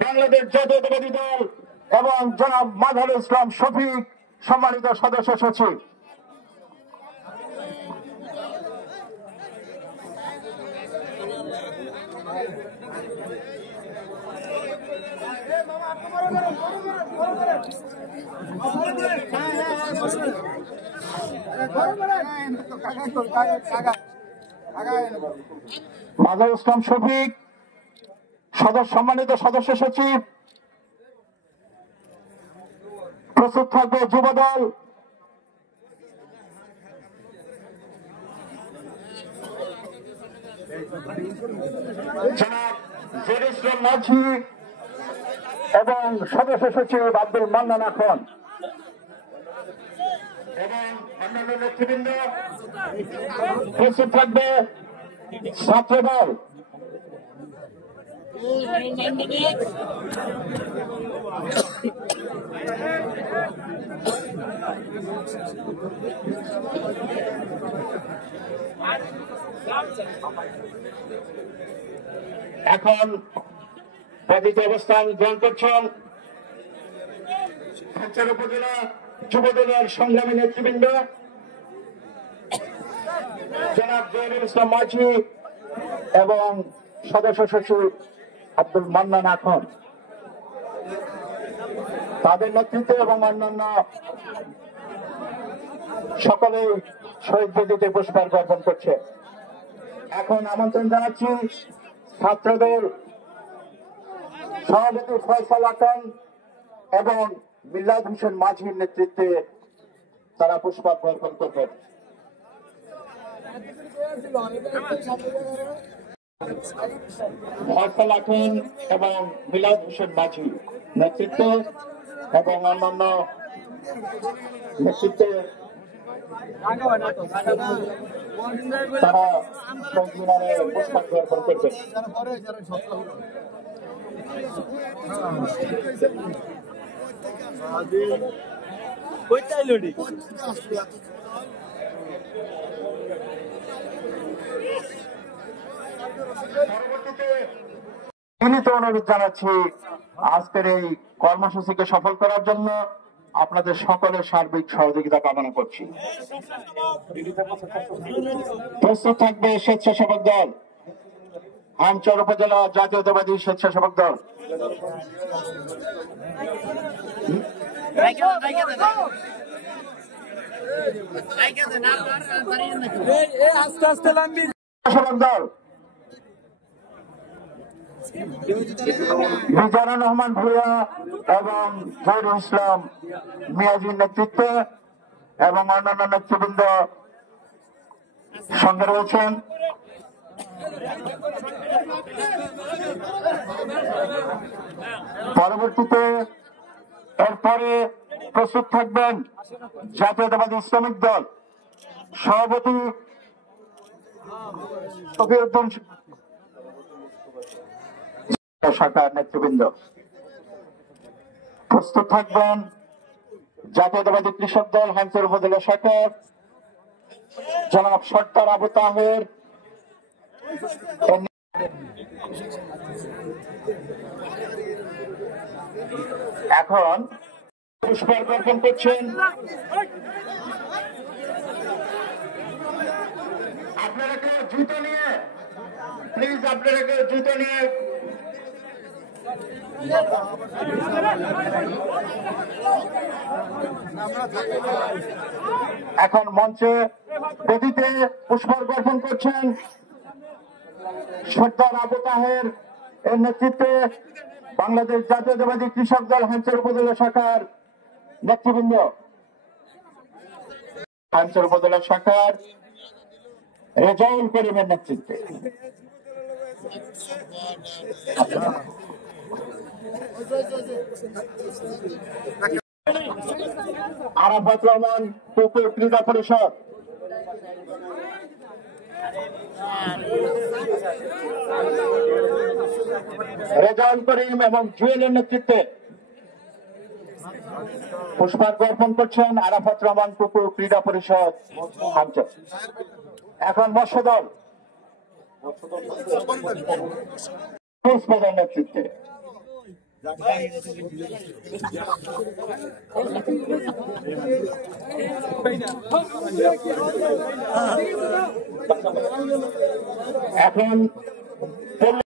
বাংলাদেশ জাতীয়তাবাদী দল এবং জনাব মাঝারুল ইসলাম শফিক সম্মানিত সদস্য সচিব। মাঝারুল ইসলাম শফিক সম্মানিত সদস্য সচিব। প্রস্তুত থাকবে যুবদল। জনাব জহির ইসলাম মাঝি এবং সদস্য সচিব আব্দুল মান্নান খান এবং অন্যান্য নেতৃবৃন্দ। প্রস্তুত থাকবে ছাত্রদল। এখন পতিত অবস্থান গ্রহণ করছেন খানচর উপজেলা যুবদলের সংগ্রামী নেতৃবৃন্দ জনাব জহিরুল ইসলাম মাঝি এবং সদস্য সচিব আব্দুল মান্নান খান। তাদের নেতৃত্বে এবং অন্যান্য সকলেই শহীদ বেদিতে পুষ্পার্ঘ্য অর্পণ করছে। এখন আমন্ত্রণ জানাচ্ছি ছাত্রদের সভাপতি ফয়সাল খান এবং মিল্লাদ হোসেন মাঝির নেতৃত্বে তারা পুষ্পার্ঘ্য অর্পণ করবেন। ফয়সাল খান এবং মিল্লাদ হোসেন মাঝি নেতৃত্ব এবং অন্যান্য নেতৃত্বে তারা শহীদ মিনারে পুষ্পার্ঘ্য অর্পণ করবেন। পরবর্তীতে বিনীত অনুরোধ জানাচ্ছি আজকের এই কর্মসূচিকে সফল করার জন্য আপনাদের সকলের সার্বিক সহযোগিতা কামনা করছি। প্রস্তুত থাকবে স্বেচ্ছাসেবক দল খানচর উপজেলা জাতীয়তাবাদী স্বেচ্ছাসেবক দল। স্বেচ্ছাসেবক দল মিজানুর রহমান ভূঁইয়া এবং জহিরুল ইসলাম মিয়াজির নেতৃত্বে এবং অন্যান্য নেতৃবৃন্দ সঙ্গে রয়েছেন। পরবর্তীতে এরপরে প্রস্তুত থাকবেন জাতীয়তাবাদী ইসলামিক দল সভাপতি শফিউদ্দিন শাখার নেতৃবৃন্দ। প্রস্তুত থাকবেন জাতীয়তাবাদী কৃষক দল খানচর উপজেলা শাখার জনাব সর্দার আবু তাহের। এখন পুষ্পার্ঘ্য অর্পণ করছেন আপনারা কেউ জুতো নিয়ে, প্লিজ আপনারা কেউ জুতো নিয়ে এখন মঞ্চে বেদিতে পুষ্পার্ঘ্য অর্পণ করছেন সর্দার আবু তাহের এর নেতৃত্বে বাংলাদেশ জাতীয়তাবাদী কৃষক দল খানচর উপজেলা শাখার নেতৃবৃন্দ। খানচর উপজেলা শাখার রেজাউল করিমের নেতৃত্বে আরাফাত রহমান পুকুর ক্রীড়া পরিষদ, রেজাউল করিম এবং জুয়েলের নেতৃত্বে পুষ্পার্ঘ্য অর্পণ করছেন আরাফাত রহমান পুকুর ক্রীড়া পরিষদ খানচর। এখন মৎস্যদল নেতৃত্বে এখন